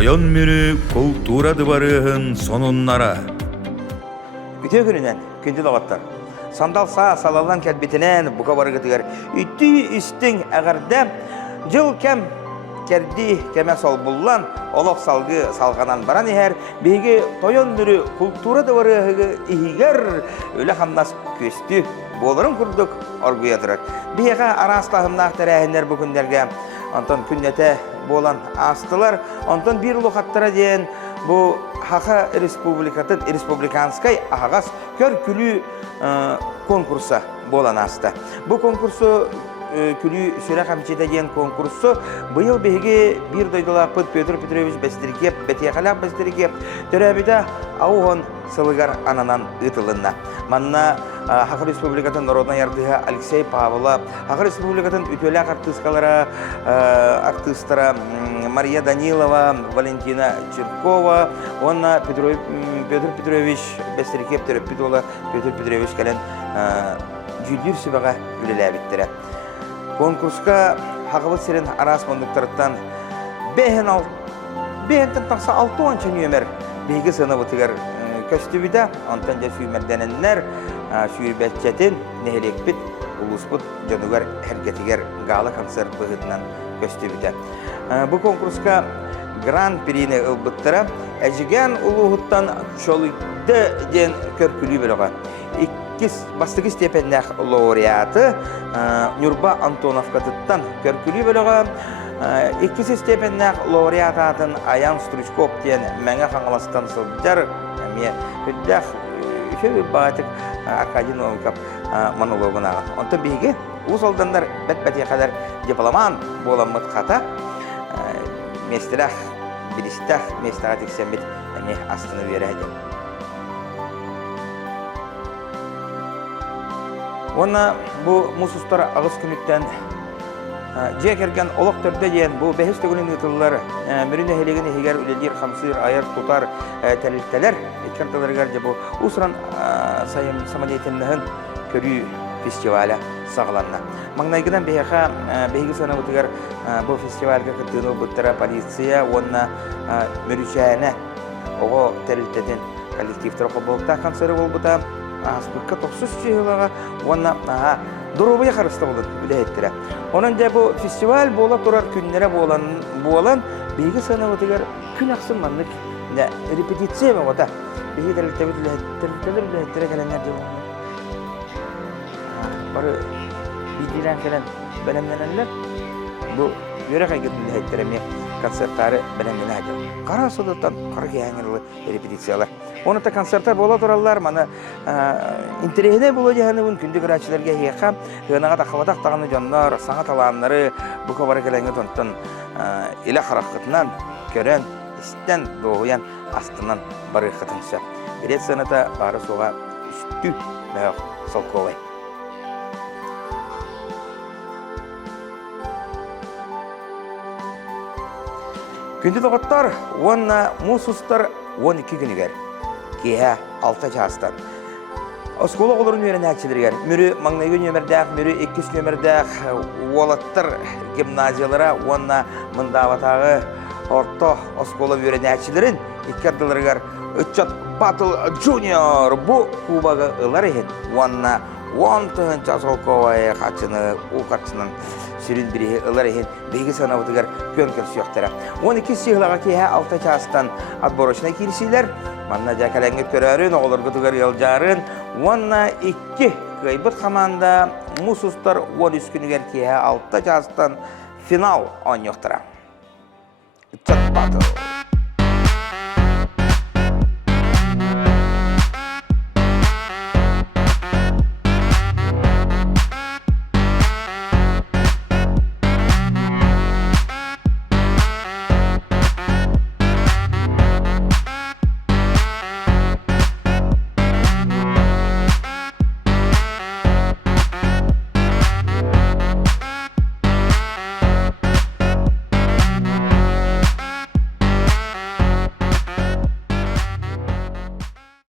Тойон мүрі культура дыбарыгын сонуннара. Үтө күнінен, күнді лағаттар. Сандал салалан кәлбетінен бұқа барығытығар. Үтті үстің әғірді жыл кәм кәрді кәмә сол бұллан, олық салғы салғанан баран ехер, бейге тойон мүрі культура дыбарыгы ихигер өлі қамнас көсті болырын күрдік оргуядырар. Бейға арастағымнақ тәрәхіндер бүкіндерге Антон күннете болан астылар. Антон бір лұқаттыра дейін бұл Хақа республиканскай ағағас көр күлі конкурса болан асты. Бұл конкурсу күлі сүрі қамчеті дейін конкурсу бұйыл бейге бір дойдылапыт Петр Петрович Бәстіргеп, Бәтияқалақ Бәстіргеп түрәбіді ауғын сылығар ананан ұтылынна. Манна Хақа республикатын народна ярдыға Алексей Павлов, Хақа республикатын үтөләк артыстара Мария Данилова, Валентина Черкова, онна Петр Петрович Бәстіргеп түрәппет ола Петр Петрович кәлін жүдір сүбіға үлілі әбіттірі. Конкурска хақыбыт серен арас мондуктарыттан бейхентен тақса 6-10 нөмір бейгі сыны бұтығар көстібіді, онтан жа сүймердененлер сүйірбәтчетін нәхелекпіт ұлыспыт жонугар әргетігер ғалы концерт бұғытынан көстібіді. Бұл конкурска гран-прини ұлбыттыра әжіген ұлығыттан чолыйды ден көркілі бөліға. Бастығы степендәк лауреаты Нюрба Антоновкатыттан көркілі бөліға. Иккісі степендәк лауреататын Аян Стручков ден мәңі қаңыластан сылдар. Өддәк үші бағатық академиялық монологын ағын. Онты бейге ұз олдандар бәт-бәте қадар дипломан боламыт қата местіләқ, білістәқ, местіға тексенбет астыны верәді. Онна бұл мұсыстар ағыз күніттен жия керген олық түрді дейін бұл бәхіс төгілін ұтылылар мүріне хелеген егер үлелер, қамсыр, айыр, тұтар, тәліктелер еткертілерге бұл ұсыран сайым саманетінлігін көрі фестивалі сағыланна. Маңнайгыдан бәйгі саны бұтығар бұл фестивальға күттіні бұттыра полиция, онна мүрішәне оғы тәліктеден коллективтері қолбылықта қансыры бол бұта. Аспыққа 90 жылыға онна дұрубыя қарысты болын үлі еттірі. Онын жа бұл фестиваль бола тұрар күнлері болан бейгі саны өтігер күн ақсын маңнық репетиция ме ота. Бейгі тәліктері үлі еттірі кәленлер де болын. Бары бейдерен кәлен бәлемленелер бұл өре қайгыт үлі еттірі ме концерттары бәлемлене әдел. Қара сұдыттан қара кәңірлі репетициялар. Онытта концерттар бола тұралар, маны интерегіне болу дегенігін күнді күрәтшілерге хейқа, ғынаға тақыватақ тағаны жонлар, саңа таланлары бұқа бары кәләңі тұнттын илі қараққытынан көрен, істен доғыян астынан бары қытыншы. Берет сыныта бары соға үсті мәғ солковай. Күнді доғыттар, онна мұсыстар 12 күнігер. Кеha 6 жастан. Оскола оларын өрін әкшілергер. Мүрі маңнайғы нөмірдәқ, мүрі 2 нөмірдәқ олаттыр гимназиялара, онна мұндаватағы орто оскола өрін әкшілерін еккерділергер. Үтчат Батл Junior бұ кубаға ұлар ехен. Онна 10 жасолковай қатшыны, ол қатшының сүрін бірі ұлар ехен. Бейгі санавытығар көнкер сүйіқтері. 12 сиғылаға кеha 6 жастан атборышына келісейлер. Манна жакалаңгет көрәрін, оғылыр күтігер елжарын. Онна 2 ғайбыт қаманда мұсыстар 13 күнігер кеha 6 жастан финал ойнықтыра. Үтчат Батл.